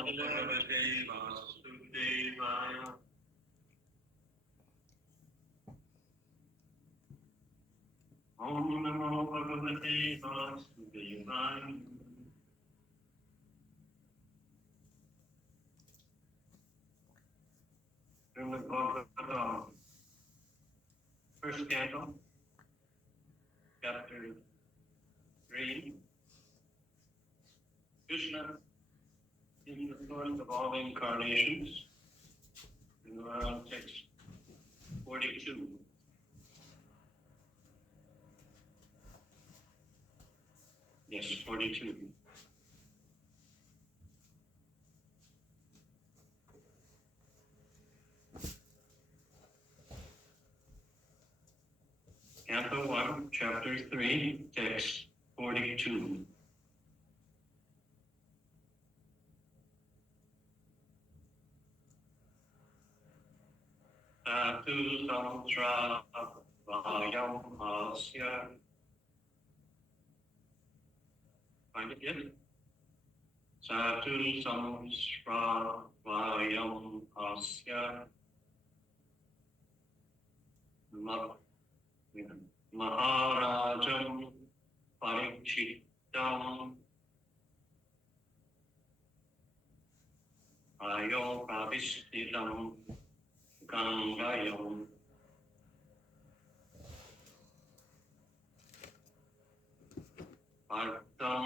Bhagavate Vasudevaya. Om Namo Bhagavate Vasudevaya. Srimad Bhagavatam, first canto, chapter 3. Krishna is the source of all incarnations. And we're on text 42. Yes, 42. Canto 1, chapter 3, text 42. Satu samsra vayam asya. Find it yet? Satu samsra vayam asya. Maharajam Parikshitam Ayo Pravistitam Gangayam Artam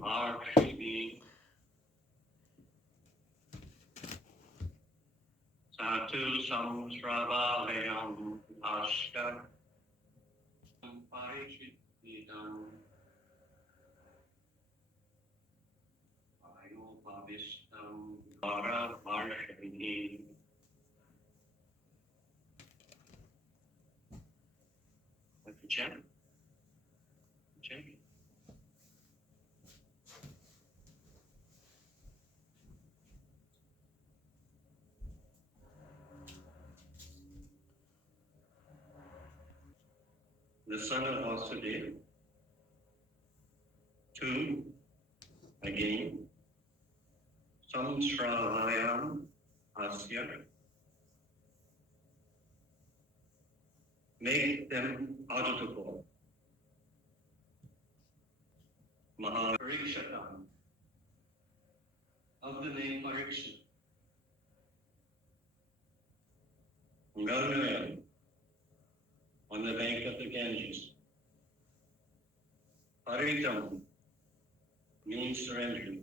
Parshivi Satu Samsravalayam Ashta Parikshitam Ayo Pravistam Vara Parshivi. Like the check? Check. The son of Vasudeva. 2. Again. Samsravayam Asya. Make them auditable. Mahaparikshatam. Of the name Parikshit. Gangayam. On the bank of the Ganges. Paritam means surrender.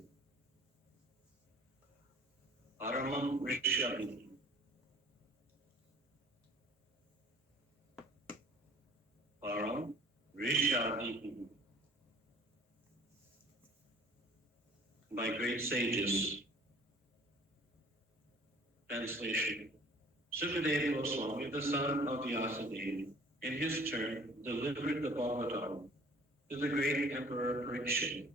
Paramam Rishabhi. Param Rishabhi. By great sages. Translation. Sukadeva Goswami, the son of Vyasadeva, in his turn delivered the Bhagavatam to the great Emperor Parikshit,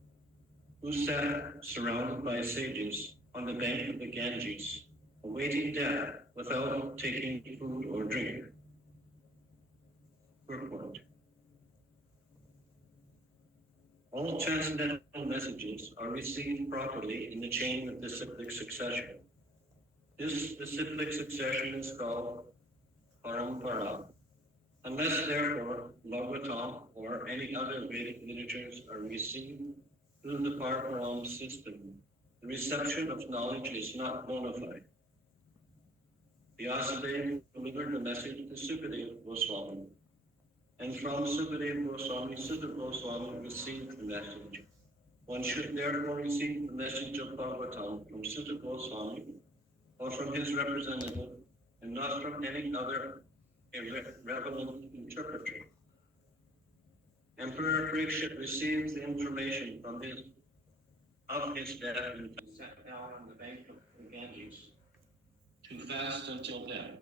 who sat surrounded by sages on the bank of the Ganges, awaiting death without taking food or drink. Purport. All transcendental messages are received properly in the chain of disciplic succession. This disciplic succession is called parampara. Unless, therefore, Bhagavatam or any other Vedic literatures are received through the paramparam system, the reception of knowledge is not bona fide. Vyasadeva delivered the message to Sukadeva Goswami, and from Sukadeva Goswami, Sutta Goswami received the message. One should therefore receive the message of Bhagavatam from Sutta Goswami or from his representative, and not from any other irrelevant interpreter. Emperor Parikshit received the information of his death and sat down on the bank of the Ganges to fast until death.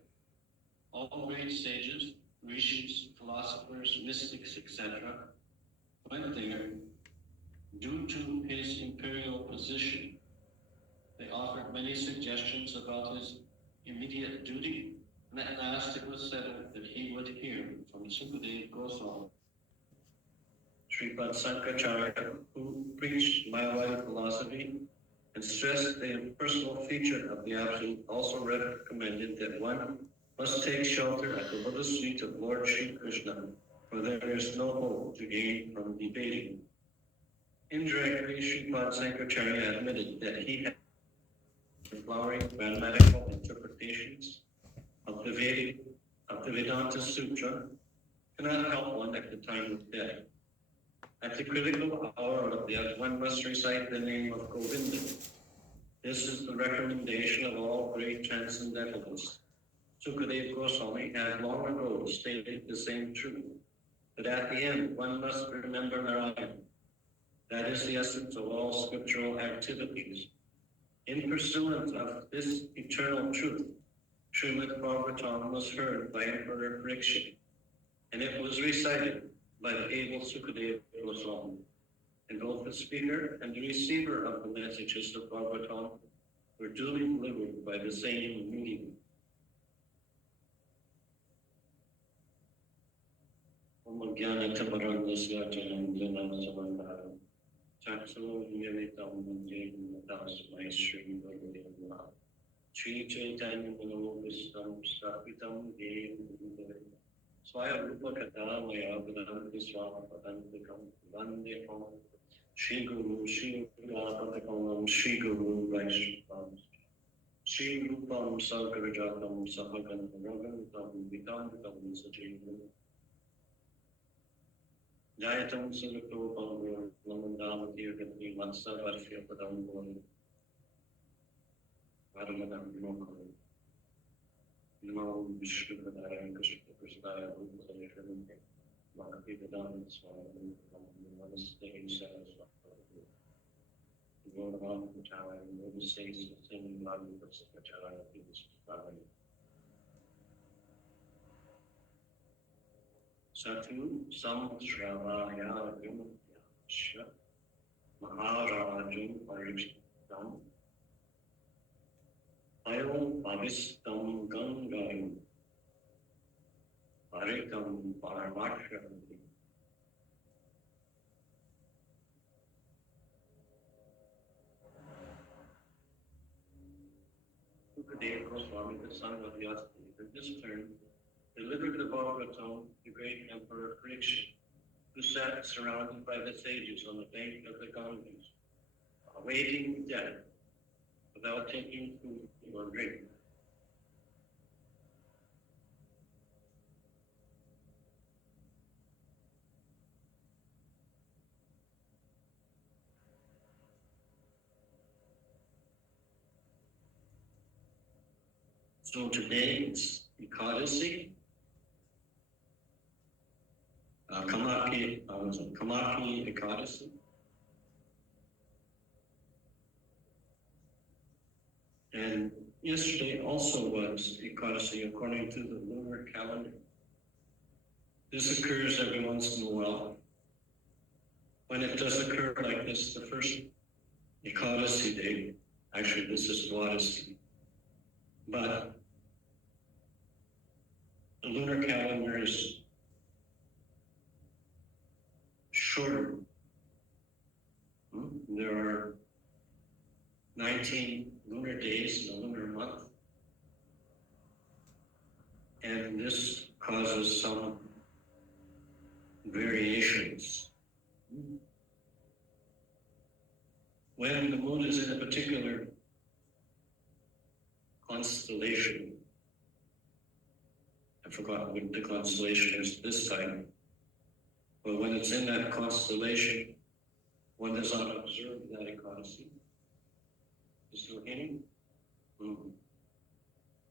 All great sages, rishis, philosophers, mystics, etc., went there. Due to his imperial position, they offered many suggestions about his immediate duty, and at last it was settled that he would hear from Sukadeva Goswami. Sripad Sankaracharya, who preached Mayavadi philosophy, and stressed the personal feature of the option, also recommended that one must take shelter at the lotus feet of Lord Sri Krishna, for there is no hope to gain from debating. Indirectly, Sripad Sankaracharya admitted that he had flowering grammatical interpretations of the Vedanta Sutra cannot help one at the time of death. At the critical hour of death, one must recite the name of Govinda. This is the recommendation of all great transcendentalists. Sukadeva Goswami had long ago stated the same truth, but at the end, one must remember Narayan. That is the essence of all scriptural activities. In pursuance of this eternal truth, Srimad Bhagavatam was heard by Emperor Parikshit, and it was recited by the able Sukadeva Goswami. And both the speaker and the receiver of the messages of Bhagavatam were duly delivered by the same medium. Om Jnana Tamarandasya Janam Samandara Tatsu Yamitam Tasmai Sri Bhagavatam Sri Chaitanya Manovistam Sapitam Dev Swaya Rupa Kata Maya Vedanta Swama Padantikam Vandekam Shri Guru Shri Patakam Shri Guru Vaishnavam Shri Rupam Sankarajatam Sahagan Raganutam Vikantam Sajivam Jayatam Surakopam Lamandamati Gati Matsa Varshya Padam Boli Varamadam Mokam Namo Vishnu Padaya Krishna Prasthaya Upasanishram Bhakti Vedanta Swami Namaste Saraswati Gauravam Pachaya Namaste Sasini Lagu Prasthaya Pidisvara Satu Samsravaya Yamyasya Maharajam Parishtam Ayam Pavistam Gangayam Parikam Paramaksham Sukadeva Goswami, the son of Vyasa, in this turn delivered the Bhagavatam to the great Emperor Parikshit, who sat surrounded by the sages on the bank of the Ganges, awaiting death without taking food or drink. So today it's Ekadasi, Kamaki Ekadasi. And yesterday also was Ekadasi according to the lunar calendar. This occurs every once in a while. When it does occur like this, the first Ekadasi day, actually this is Dwadasi, but the lunar calendar is shorter. There are 19 lunar days in a lunar month, and this causes some variations. When the moon is in a particular constellation, I forgot what the constellation is this time, but when it's in that constellation, one does not observe that Ekadasi. Is there any?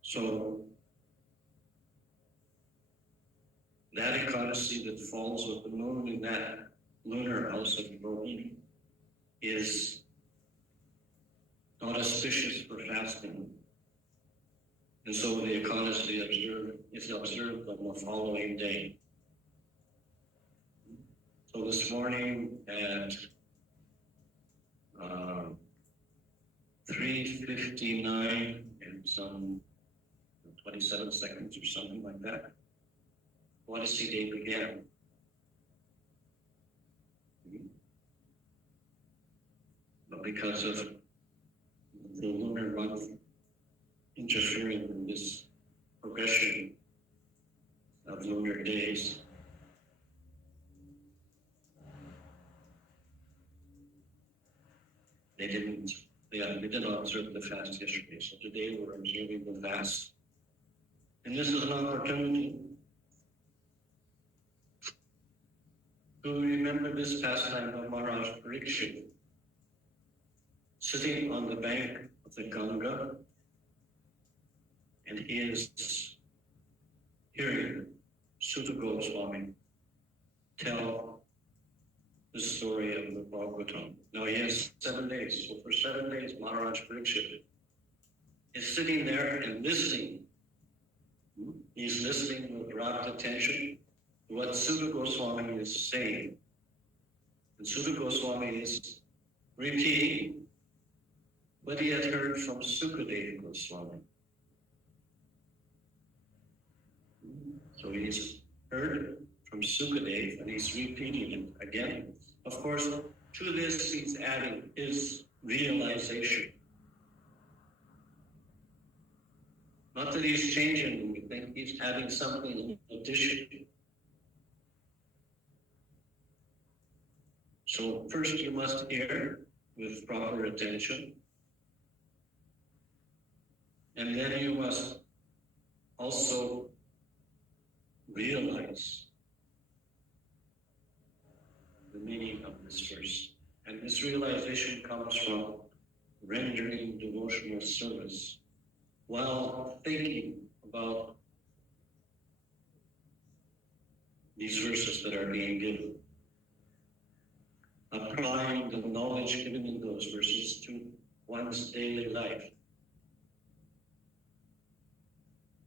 So that Ekadasi that falls with the moon in that lunar house of Rohini is not auspicious for fasting. And so the Ekadasi is observed on the following day. So this morning at 3:59 and some 27 seconds or something like that, Ekadasi day began. But because of the lunar month interfering in this progression of lunar days. They did not observe the fast yesterday, so today we're observing the fast. And this is an opportunity to remember this pastime of Maharaj Parikshit, sitting on the bank of the Ganga, and he is hearing Suta Goswami tell the story of the Bhagavatam. Now he has 7 days, so for 7 days Maharaj Parikshit is sitting there and listening. He's listening with rapt attention to what Suta Goswami is saying. And Suta Goswami is repeating what he had heard from Sukadeva Goswami. So he's heard from Sukadeva and he's repeating it again. Of course, to this he's adding his realization. Not that he's changing anything, he's adding something in addition. So first you must hear with proper attention, and then you must also realize the meaning of this verse. And this realization comes from rendering devotional service while thinking about these verses that are being given, applying the knowledge given in those verses to one's daily life.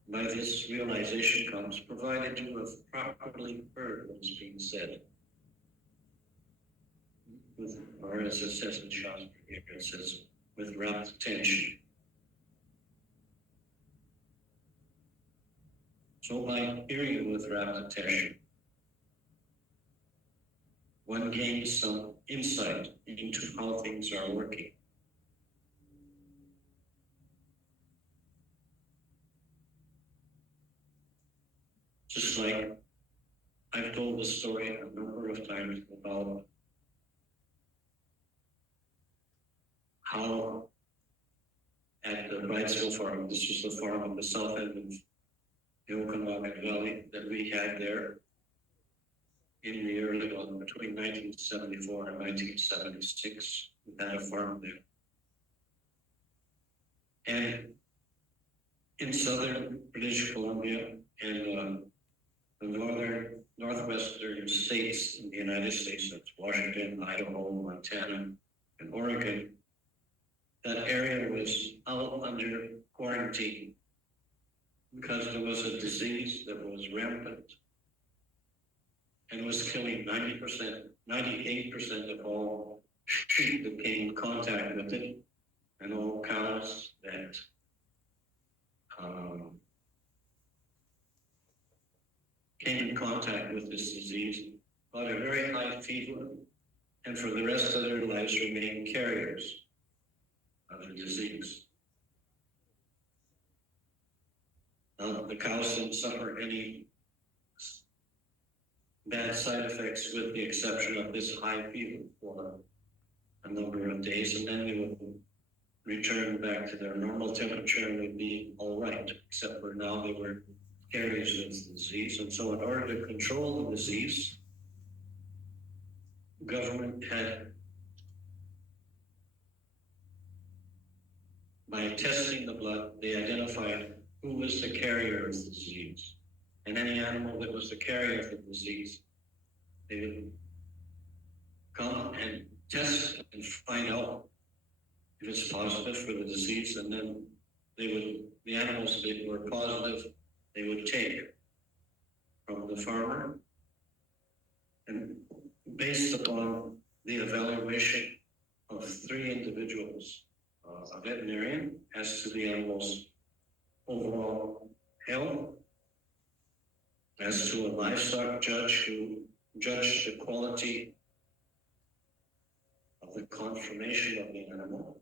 By this realization comes, provided you have properly heard what is being said. Or as it says in Shastra here, it says, with rapt attention. So by hearing with rapt attention, one gains some insight into how things are working. Just like I've told the story a number of times about how at the Bridesville farm, this was the farm on the south end of the Okanagan Valley that we had there in the early on, between 1974 and 1976, we had a farm there. And in southern British Columbia and the northwestern states in the United States, that's Washington, Idaho, Montana, and Oregon, that area was out under quarantine because there was a disease that was rampant and was killing 90%, 98% of all sheep that came in contact with it, and all cows that came in contact with this disease got a very high fever, and for the rest of their lives remained carriers of the disease. The cows didn't suffer any bad side effects with the exception of this high fever for a number of days, and then they would return back to their normal temperature and would be all right, except for now they were carriers of the disease. And so in order to control the disease, the government had, by testing the blood, they identified who was the carrier of the disease. And any animal that was the carrier of the disease, they would come and test and find out if it's positive for the disease, and then the animals that were positive, they would take from the farmer, and based upon the evaluation of 3 individuals, a veterinarian as to the animal's overall health, as to a livestock judge who judged the quality of the conformation of the animal,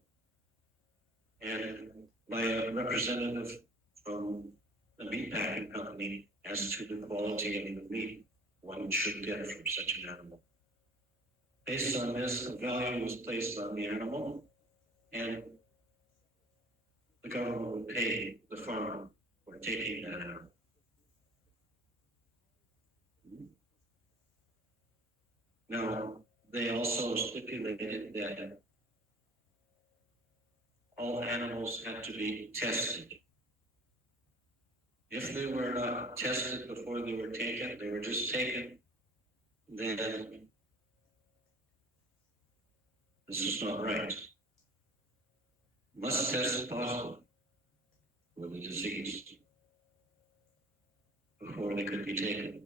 and by a representative from the meat packing company as to the quality of the meat one should get from such an animal. Based on this, a value was placed on the animal, and the government would pay the farmer for taking that animal. Now, they also stipulated that all animals had to be tested. If they were not tested before they were taken, they were just taken, then this is not right. Must test positive for the disease before they could be taken.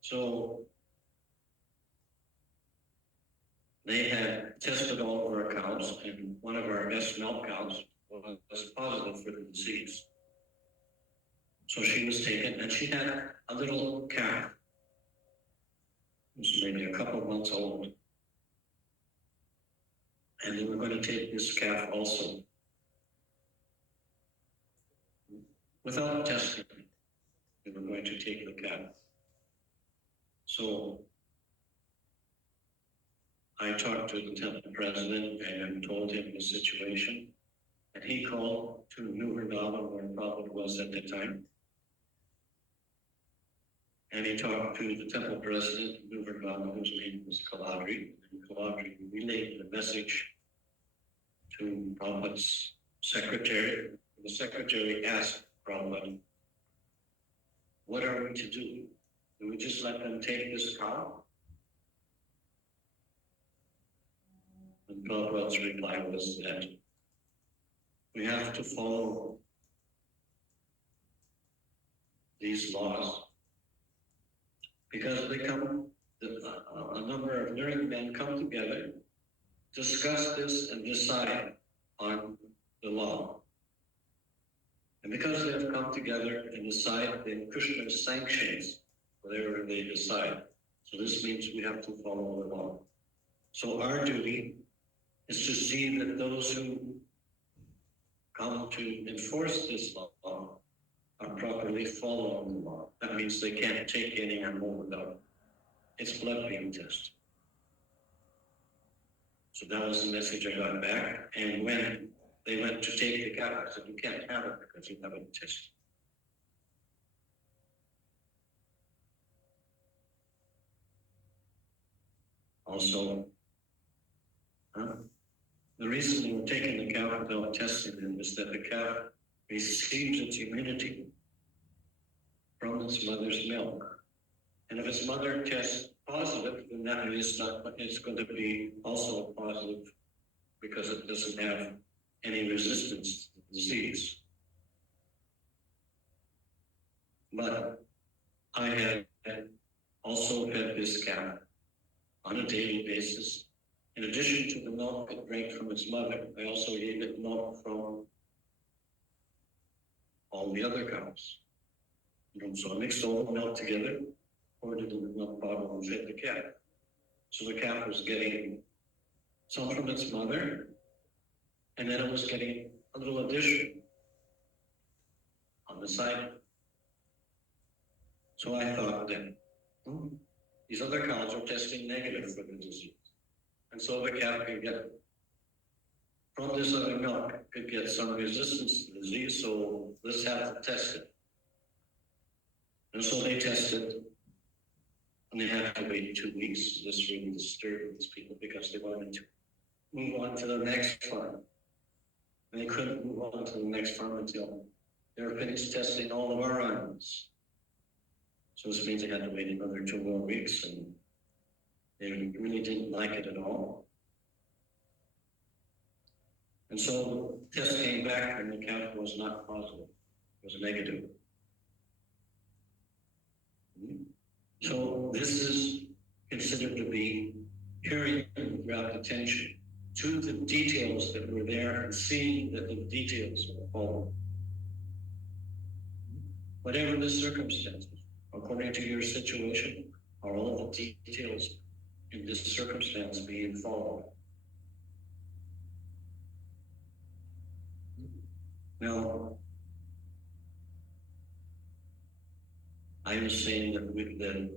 So they had tested all of our cows, and one of our best milk cows was positive for the disease. So she was taken, and she had a little calf. It was maybe a couple of months old. And they were going to take this calf also. Without testing, they were going to take the calf. So I talked to the temple president and told him the situation. And he called to New Hurghada, where Prophet was at the time. And he talked to the temple president, New Hurghada, whose name was Kaladri. And Kaladri relayed the message to Prophet's secretary. The secretary asked Prophet, what are we to do? Do we just let them take this cow? And Prophet's reply was that we have to follow these laws because they come, a number of learned men come together, discuss this and decide on the law. And because they have come together and decide, then Krishna sanctions whatever they decide. So this means we have to follow the law. So our duty is to see that those who come to enforce this law are properly following the law. That means they can't take any animal without its blood being tested. So that was the message I got back. And when they went to take the cow, I said, you can't have it because you haven't tested. Also, the reason they were taking the cow without testing it is that the cow receives its immunity from its mother's milk. And if its mother tests positive, then that means it's going to be also positive because it doesn't have any resistance to the disease. But I had also fed this cow on a daily basis. In addition to the milk it drank from its mother, I also gave it milk from all the other cows. So I mixed all the milk together, poured it in the milk bottle, and fed the calf. So the calf was getting some from its mother, and then it was getting a little addition on the side. So I thought that these other cows are testing negative for the disease. And so the calf could get, from this other milk, could get some resistance to the disease, so let's have to test it. And so they tested, and they had to wait 2 weeks. This really disturbed these people because they wanted to move on to the next farm. And they couldn't move on to the next farm until they were finished testing all of our animals. So this means they had to wait another 2 more weeks, and they really didn't like it at all. And so the test came back and the count was not positive, it was negative. So this is considered to be carrying without attention to the details that were there and seeing that the details were followed. Whatever the circumstances, according to your situation, are all the details in this circumstance being followed. Now, I am saying that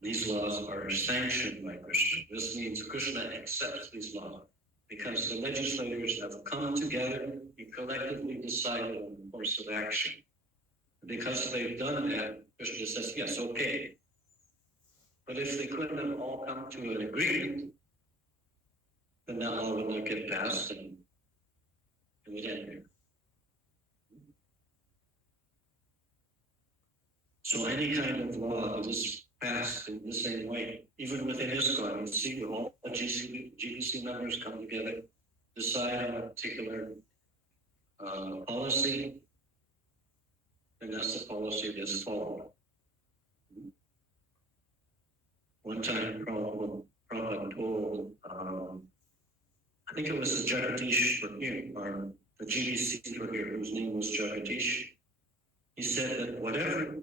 these laws are sanctioned by Krishna. This means Krishna accepts these laws because the legislators have come together and collectively decided on the course of action. Because they've done that, Krishna says, yes, okay. But if they couldn't have all come to an agreement, then that law would not get passed and it would end there. So any kind of law that is passed in the same way, even within ISKCON, you see all the GBC members come together, decide on a particular policy, and that's the policy that's followed. One time, Prabhupada told, I think it was the Jagadish Fakir, or the GBC Fakir, whose name was Jagadish. He said that whatever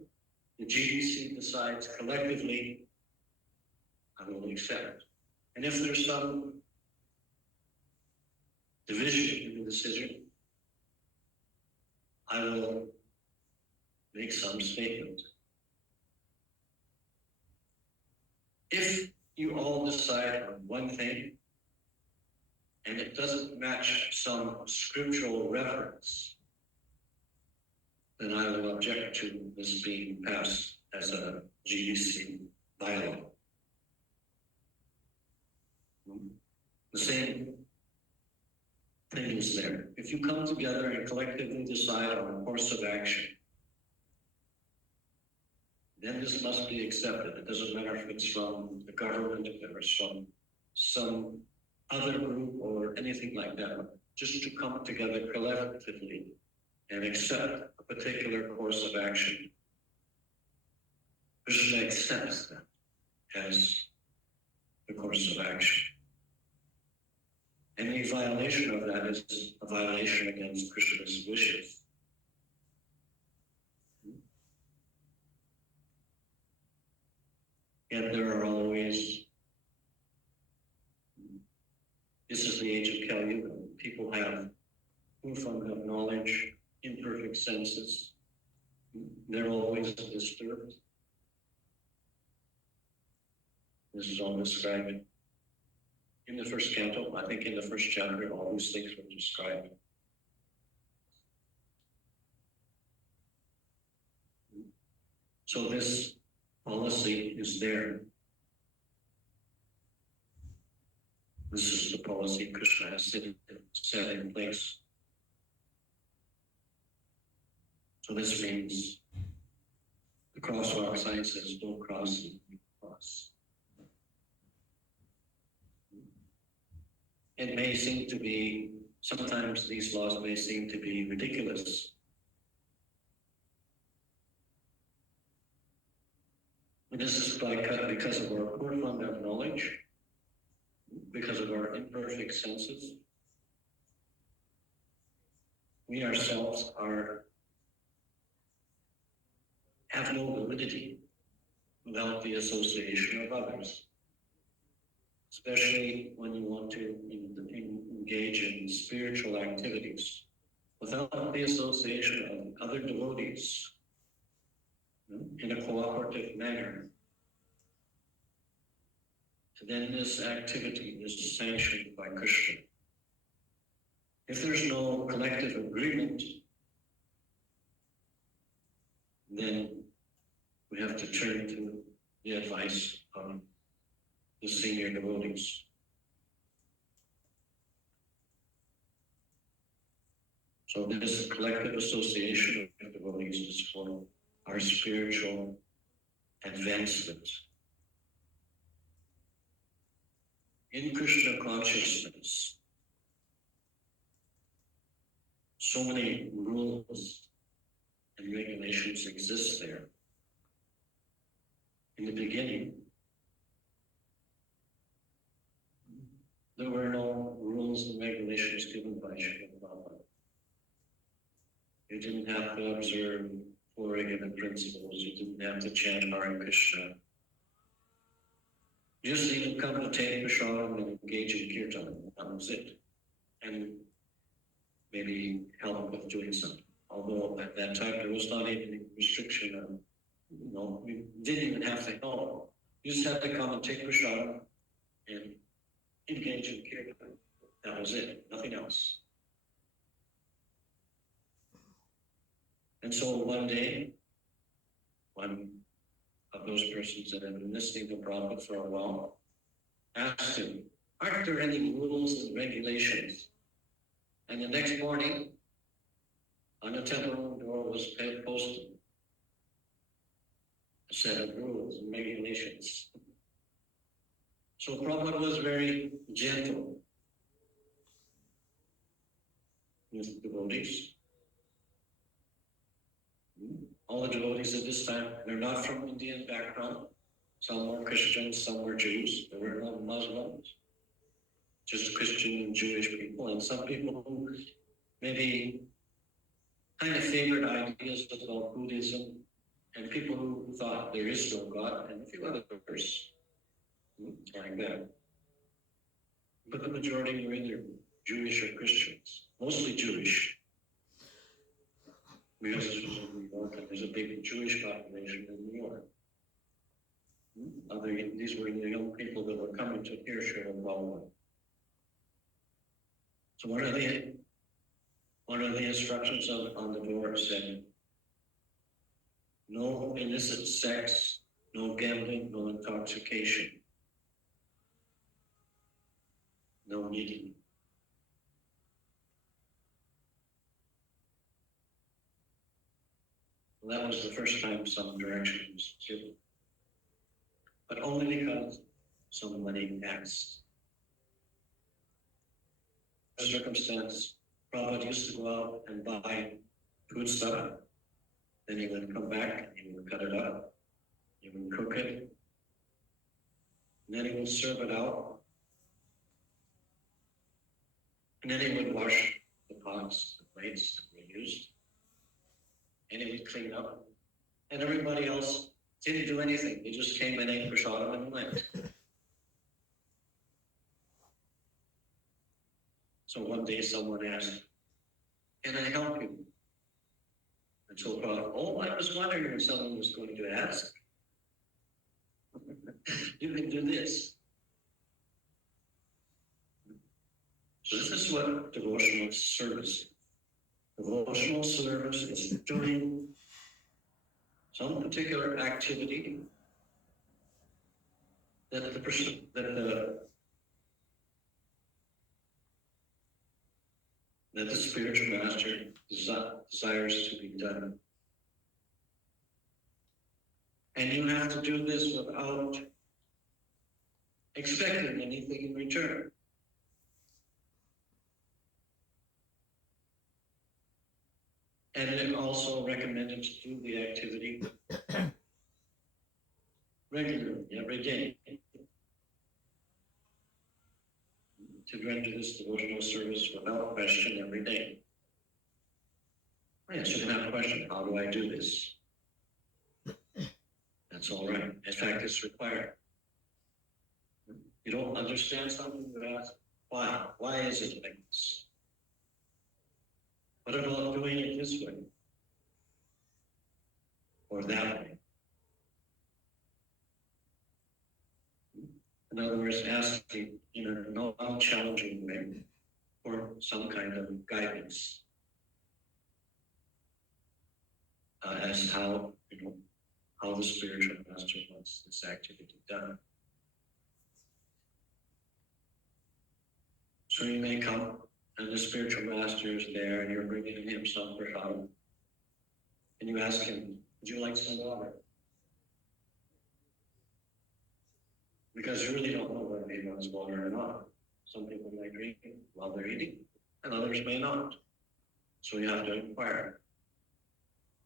the GBC decides collectively, I will accept. And if there's some division in the decision, I will make some statement. If you all decide on one thing, and it doesn't match some scriptural reference, then I will object to this being passed as a GBC bylaw. The same thing is there. If you come together and collectively decide on a course of action, then this must be accepted. It doesn't matter if it's from the government, if it's from some other group or anything like that. Just to come together collectively and accept a particular course of action. Krishna accepts that as the course of action. Any violation of that is a violation against Krishna's wishes. Yet there are always, this is the age of Kali Yuga. People have profound of knowledge, imperfect senses. They're always disturbed. This is all described in the first canto. I think in the first chapter, all these things were described. So this policy is there. This is the policy Krishna has set in place. So this means the crosswalk sign says don't cross and cross. It may seem to be, sometimes these laws may seem to be ridiculous. And this is because of our poor fund of knowledge, because of our imperfect senses. We ourselves have no validity without the association of others. Especially when you want to engage in spiritual activities. Without the association of other devotees in a cooperative manner, then this activity is sanctioned by Krishna. If there's no collective agreement, then we have to turn to the advice of the senior devotees. So this collective association of devotees is for our spiritual advancement. In Krishna consciousness, so many rules and regulations exist there. In the beginning, there were no rules and regulations given by Srila Prabhupada. You didn't have to observe four regular principles. You didn't have to chant Hare Krishna. You just need to come to take Prashadam and engage in Kirtan. That was it. And maybe help with doing something. Although at that time there was not even a restriction on, we didn't even have to help. You just had to come and take prashadam and engage in kirtan. That was it, nothing else. And so one day, one of those persons that had been listening to Prabhupada for a while asked him, aren't there any rules and regulations? And the next morning, on the temple room door was posted a set of rules and regulations. So Prabhupada was very gentle with devotees. All the devotees at this time, they're not from Indian background. Some were Christians, some were Jews. There were no Muslims, just Christian and Jewish people, and some people who maybe kind of favored ideas about Buddhism, and people who thought there is no God, and a few others like that. But the majority were either Jewish or Christians, mostly Jewish. Because this was in New York, and there's a big Jewish population in New York. These were the young people that were coming to hear Srila Prabhupada. So one of the instructions on the door said, no illicit sex, no gambling, no intoxication, no eating. Well, that was the first time some direction was given. But only because somebody asked. In circumstance, Prabhupada used to go out and buy food stuff. Then he would come back, he would cut it up, he would cook it, and then he would serve it out. And then he would wash the pots, the plates that were used, and he would clean up. And everybody else didn't do anything. They just came and ate prashadam and went. So one day someone asked, can I help you? And so I was wondering when someone was going to ask. You can do this. So this is what devotional service is. Devotional service is doing some particular activity that the spiritual master desires to be done. And you have to do this without expecting anything in return. And it also recommended to do the activity regularly, every day, to render this devotional service without question every day. Yes, you can have a question, how do I do this? That's all right. In fact, it's required. You don't understand something, you ask, why? Why is it like this? What about doing it this way? Or that way? In other words, asking in a non-challenging way for some kind of guidance as how the spiritual master wants this activity done. So you may come and the spiritual master is there and you're bringing him some prashadam. And you ask him, would you like some water? Because you really don't know whether he wants water or not. Some people may drink it while they're eating, and others may not. So you have to inquire,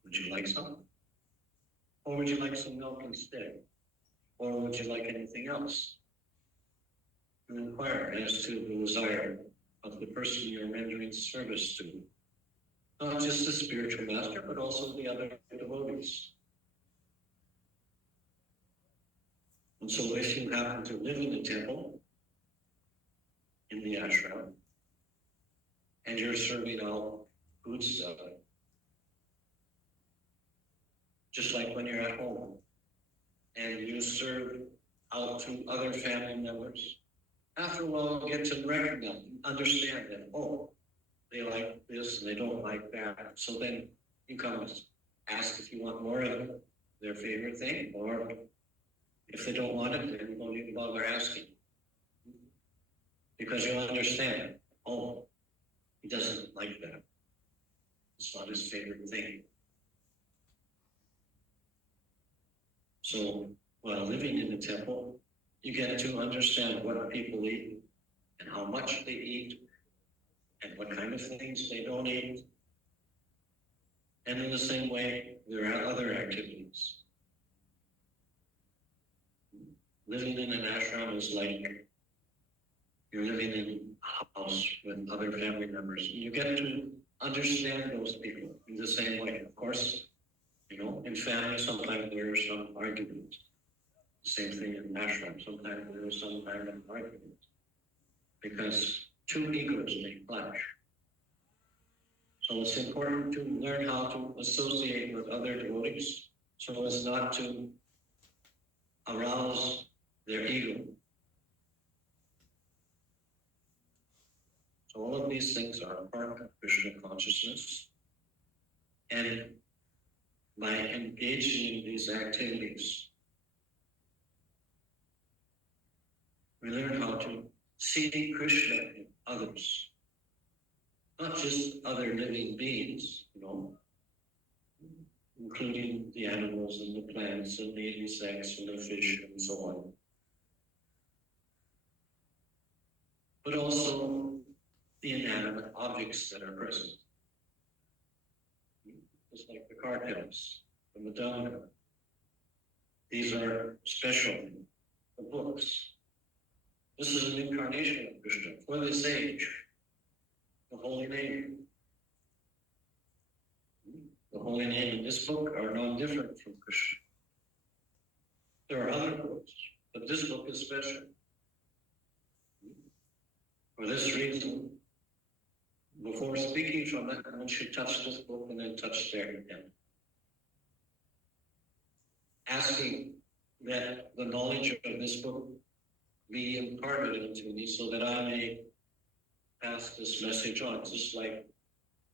would you like some? Or would you like some milk instead? Or would you like anything else? And inquire as to the desire of the person you're rendering service to. Not just the spiritual master, but also the other devotees. And so if you happen to live in the temple, in the ashram, and you're serving out food stuff. Just like when you're at home and you serve out to other family members. After a while, you get to recognize, understand that, oh, they like this and they don't like that. So then you come and ask if you want more of their favorite thing, or if they don't want it, then you don't even bother asking. Because you understand, oh, he doesn't like that. It's not his favorite thing. So while living in the temple, you get to understand what people eat and how much they eat and what kind of things they don't eat. And in the same way, there are other activities. Living in an ashram is like you're living in a house with other family members. You get to understand those people in the same way. Of course, you know, in family, sometimes there are some arguments. The same thing in ashram. Sometimes there is some kind of argument. Because two egos may clash. So it's important to learn how to associate with other devotees so as not to arouse their ego. So all of these things are part of Krishna consciousness. And by engaging in these activities, we learn how to see Krishna in others. Not just other living beings, you know, including the animals and the plants and the insects and the fish and so on. But also the inanimate objects that are present. Just like the cartels, the Madonna. These are special, the books. This is an incarnation of Krishna for this age. The holy name. The holy name in this book are non-different from Krishna. There are other books, but this book is special. For this reason, before speaking from it, one should touch this book and then touch there again. Asking that the knowledge of this book be imparted into me so that I may pass this message on, just like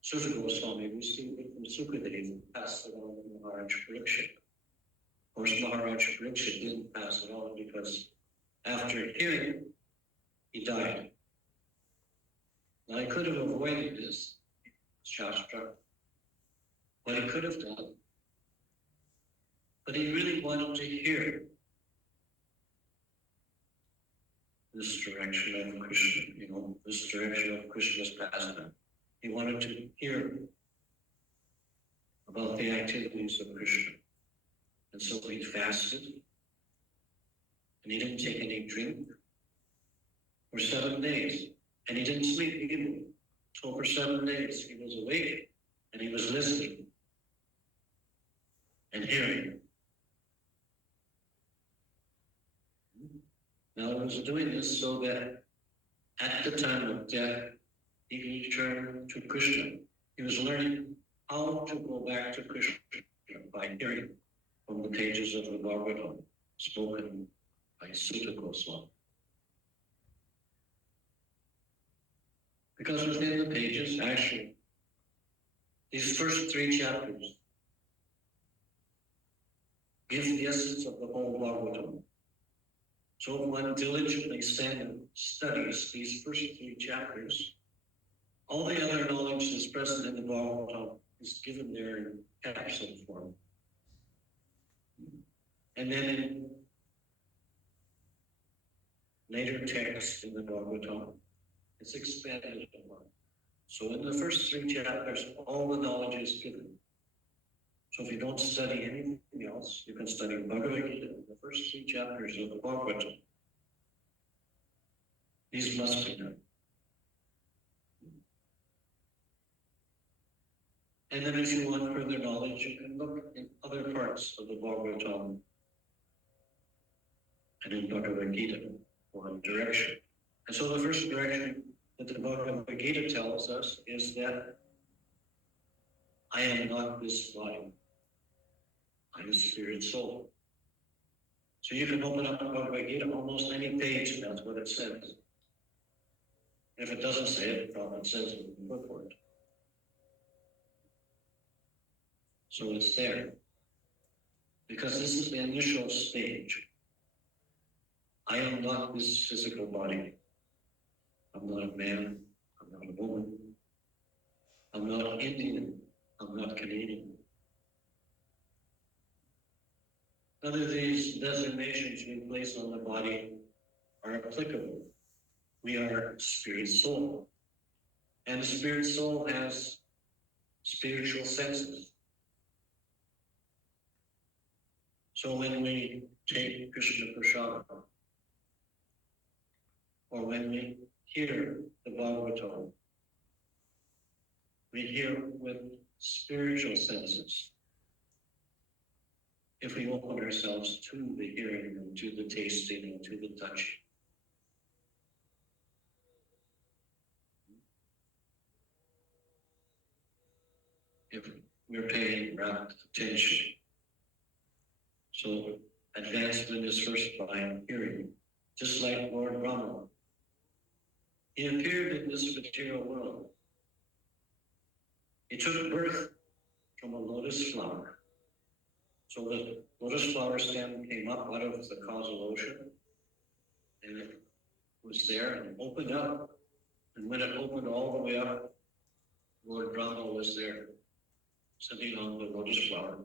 Suta Goswami received it from Sukadeva and passed it on to Maharaj Parikshit. Of course, Maharaj Parikshit didn't pass it on because after hearing, he died. Now, he could have avoided this Shastra, what he could have done, but he really wanted to hear this direction of Krishna, you know, this direction of Krishna's pastime. He wanted to hear about the activities of Krishna. And so he fasted, and he didn't take any drink for 7 days. And he didn't sleep either. So for 7 days he was awake, and he was listening and hearing. Now he was doing this so that at the time of death, he returned to Krishna. He was learning how to go back to Krishna by hearing from the pages of the Bhagavatam, spoken by Suta Goswami. Because within the pages, actually, these first 3 chapters give the essence of the whole Bhagavatam. So if one diligently studies these first 3 chapters, all the other knowledge that's present in the Bhagavatam is given there in capsule form. And then in later text in the Bhagavatam, it's expanded upon. So in the first 3 chapters, all the knowledge is given. So if you don't study anything else, you can study Bhagavad Gita in the first 3 chapters of the Bhagavatam. These must be done. And then if you want further knowledge, you can look in other parts of the Bhagavatam and in Bhagavad Gita for direction. And so the first direction that the Bhagavad Gita tells us is that I am not this body. I'm a spirit soul. So you can open up the Bhagavad Gita almost any page, and that's what it says. If it doesn't say it, it probably says it in the book. So it's there. Because this is the initial stage. I am not this physical body. I'm not a man. I'm not a woman. I'm not Indian. I'm not Canadian. None of these designations we place on the body are applicable. We are spirit soul. And the spirit soul has spiritual senses. So when we take Krishna Prasada, or when we hear the Bhagavatam, we hear with spiritual senses. If we open ourselves to the hearing and to the tasting and to the touch. If we're paying rapt attention. So advancement is first by hearing, just like Lord Brahma. He appeared in this material world. He took birth from a lotus flower. So the lotus flower stem came up out of the causal ocean, and it was there and opened up. And when it opened all the way up, Lord Brahma was there, sitting on the lotus flower.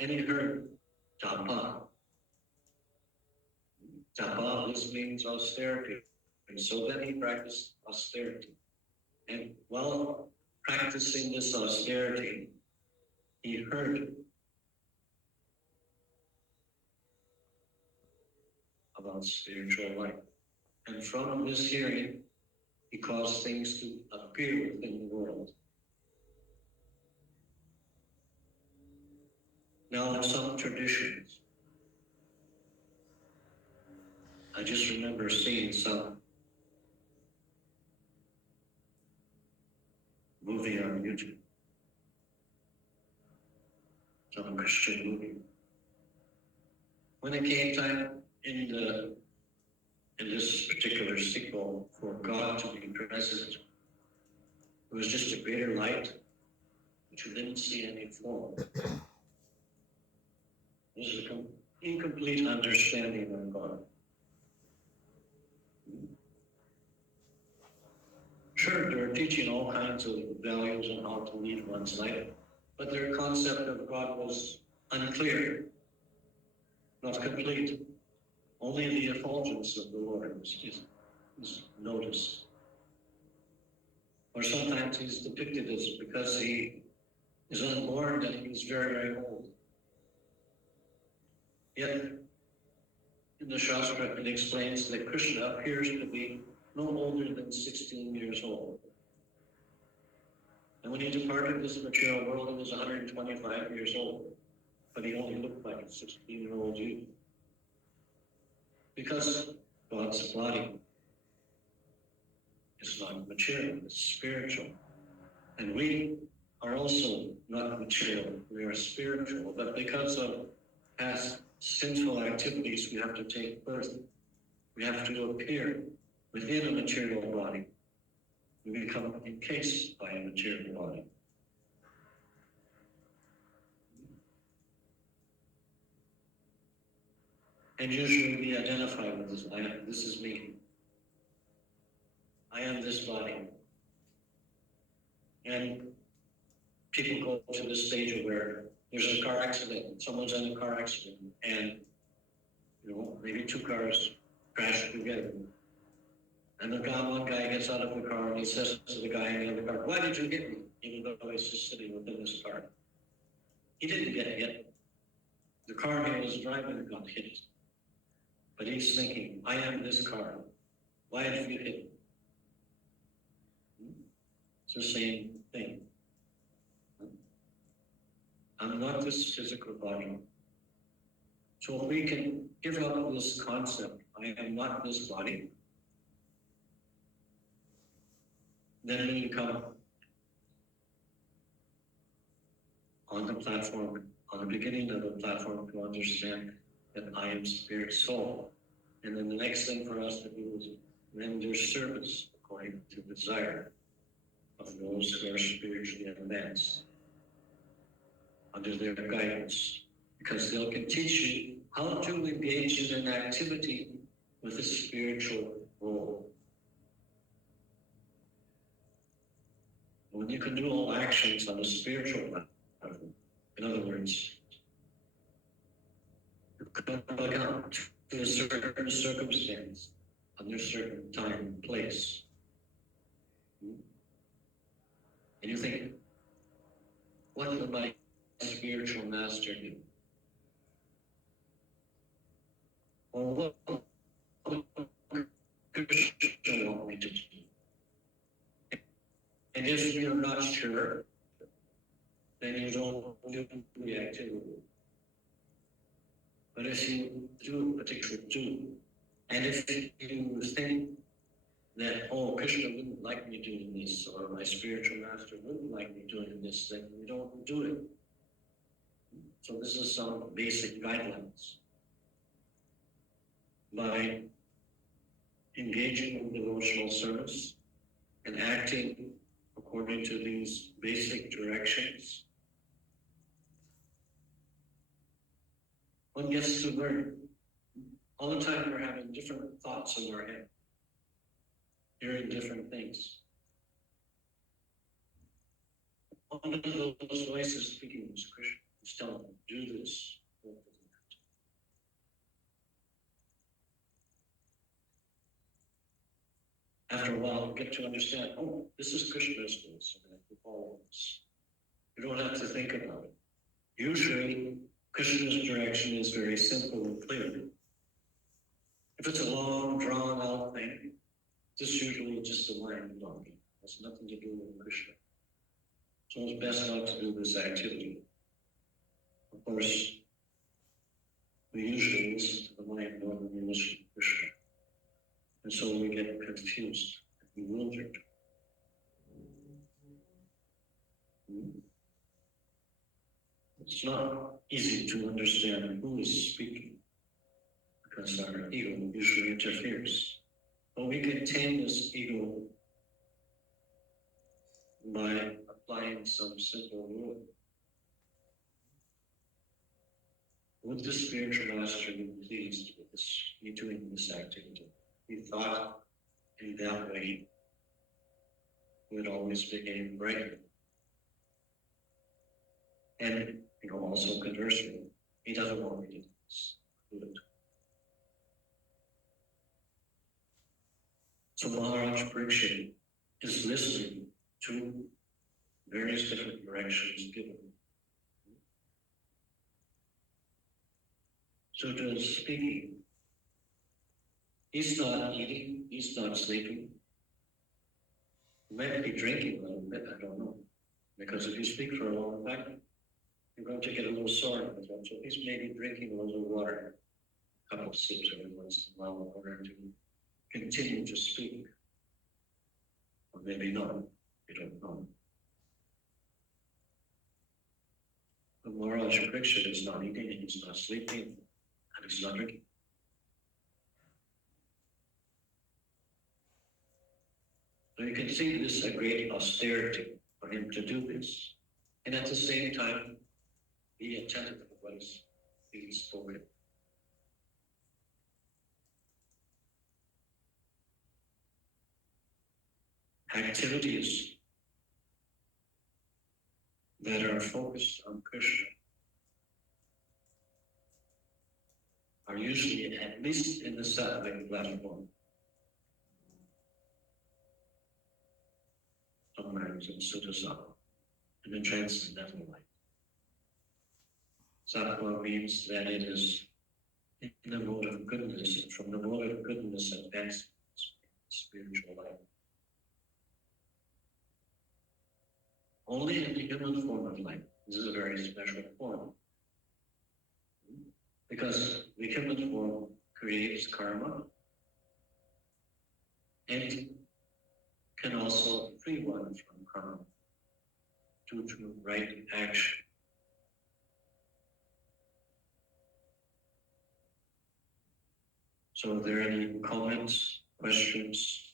And he heard Tapa. Tapa, this means austerity. And so then he practiced austerity. And while practicing this austerity, he heard about spiritual life. And from this hearing, he caused things to appear within the world. Now, in some traditions, I just remember seeing some movie on YouTube, some Christian movie. When it came time in this particular sequel for God to be present, it was just a greater light, but you didn't see any form. This is an incomplete understanding of God. Sure, they're teaching all kinds of values on how to lead one's life, but their concept of God was unclear, not complete. Only the effulgence of the Lord is noticed. Or sometimes he's depicted as because he is unborn and he's very, very old. Yet, in the Shastra, it explains that Krishna appears to be no older than 16 years old. And when he departed this material world, he was 125 years old. But he only looked like a 16-year-old youth. Because God's body is not material, it's spiritual. And we are also not material, we are spiritual. But because of past sinful activities, we have to take birth. We have to appear within a material body. We become encased by a material body. And usually we identify with this. This is me. I am this body. And people go to this stage where there's a car accident, someone's in a car accident, and maybe two cars crash together. And one guy gets out of the car and he says to the guy in the other car, "Why did you hit me?" Even though he's just sitting within this car. He didn't get hit. The car he was driving got hit. But he's thinking, I am this car. Why did you hit me? It's the same thing. I'm not this physical body. So if we can give up this concept, I am not this body, Then we come on the platform, on the beginning of the platform, to understand that I am spirit soul. And then the next thing for us to do is render service according to the desire of those who are spiritually advanced under their guidance, because they can teach you how to engage in an activity with a spiritual role. When you can do all actions on a spiritual level, in other words, you can plug out to a certain circumstance, under a certain time and place. And you think, what would my spiritual master do? Or what would Krishna want me to do? And if you're not sure, then you don't do the activity. But if you do a particular do, and if you think that, oh, Krishna wouldn't like me doing this, or my spiritual master wouldn't like me doing this, then you don't do it. So this is some basic guidelines. By engaging in devotional service and acting according to these basic directions, one gets to learn. All the time we're having different thoughts in our head, hearing different things. One of those voices speaking is Krishna. He's telling them, do this. After a while, you get to understand, oh, this is Krishna's voice, and I have to follow this. You don't have to think about it. Usually, Krishna's direction is very simple and clear. If it's a long, drawn-out thing, this is usually just a mind donkey. It has nothing to do with Krishna. So it's best not to do this activity. Of course, we usually listen to the mind more than we listen to Krishna. And so we get confused and bewildered. It's not easy to understand who is speaking, because our ego usually interferes. But we can tame this ego by applying some simple rule. Would the spiritual master be pleased with me doing this activity? He thought in that way would always behave right. And also conversely, he doesn't want me to do this. Do it. So Maharaj Parikshit is listening to various different directions given. So to speaking, he's not eating, he's not sleeping. He might be drinking a little bit, I don't know. Because if you speak for a long time, you're going to get a little sore in the throat. So he's maybe drinking a little water, a couple of sips every once in a while in order to continue to speak. Or maybe not, you don't know. But Maharaj Parikshit is not eating, he's not sleeping, and he's not drinking. So you can see this is a great austerity for him to do this. And at the same time, be attentive to what is being spoken. Activities that are focused on Krishna are usually, at least in the sattvic platform, sometimes in Sutasana, in the transcendental life. Sattva means that it is in the mode of goodness, and from the mode of goodness advances spiritual life. Only in the human form of life. This is a very special form. Because the human form creates karma, and can also free one from harm due to right action. So are there any comments, questions?